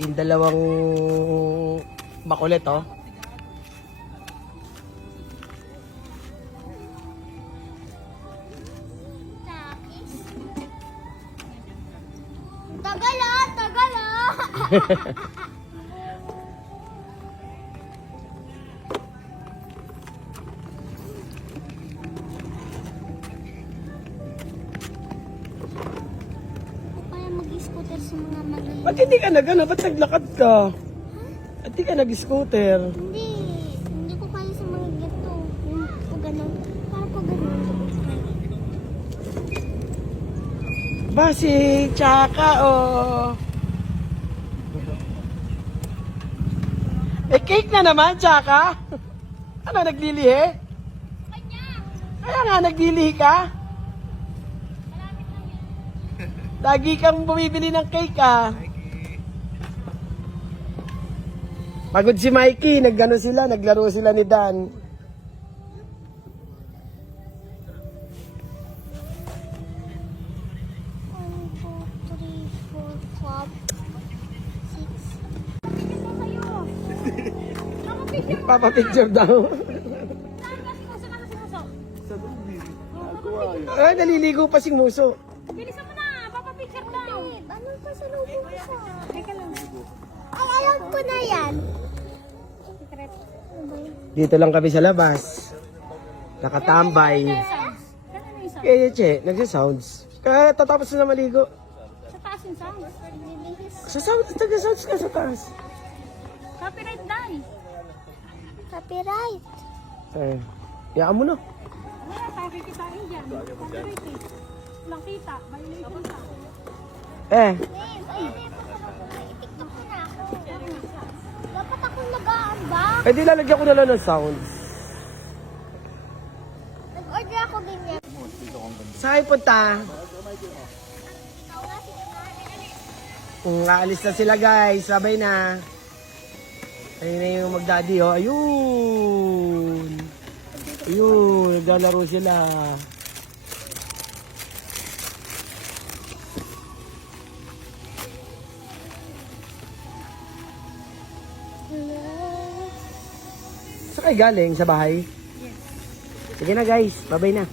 Yung dalawang makulit, oh. Tagal ah! Tagal ah! Kaya mag-scooter sa mga maliit. Ba't hindi ka nag-ano? Ba't naglakad ka? Ba't hindi ka nag-scooter? Hindi ko kaya sa mga ganito. Yung pag ganun. Parang pag ganun. Basi, tsaka, oh. Eh, cake na naman, tsaka. Ano, naglilihi? Kaya nga, naglilihi ka? Lagi kang bumibili ng cake, ah. Pagod si Mikey, naglaro sila ni Dan. 1, 2, 3, 4, 5, 6. Papapicture daw. Ay, naliligo pa si Muso. Bilisan mo na, papapicture daw. Ano pa sa lubong ko? Teka lang. Ay, alam ko na yan. Secret. Dito lang kami sa labas. Nakatambay. Kaya che, nagsa-sounds. Kaya tatapos na maligo. Sa taas yung sound. Sa sounds, taga-sounds ka sa taas. Copyright dahil. Copyright. Eh, yaan mo na. Wala, tayo kikitain dyan. Copyright eh. Walang kita, violation ka. Eh, TikTok ko na ako. Dapat akong nag-aambak. di lalagyan ko na lang ng sounds. Nag-order ako ganyan. Saan punta? Aalis na sila guys, sabay na. Ayun na yung mag-daddy, oh. Ayun. Ayun, naglalaro sila. Saan kayo galing? Sa bahay? Yes. Sige na guys, babay na.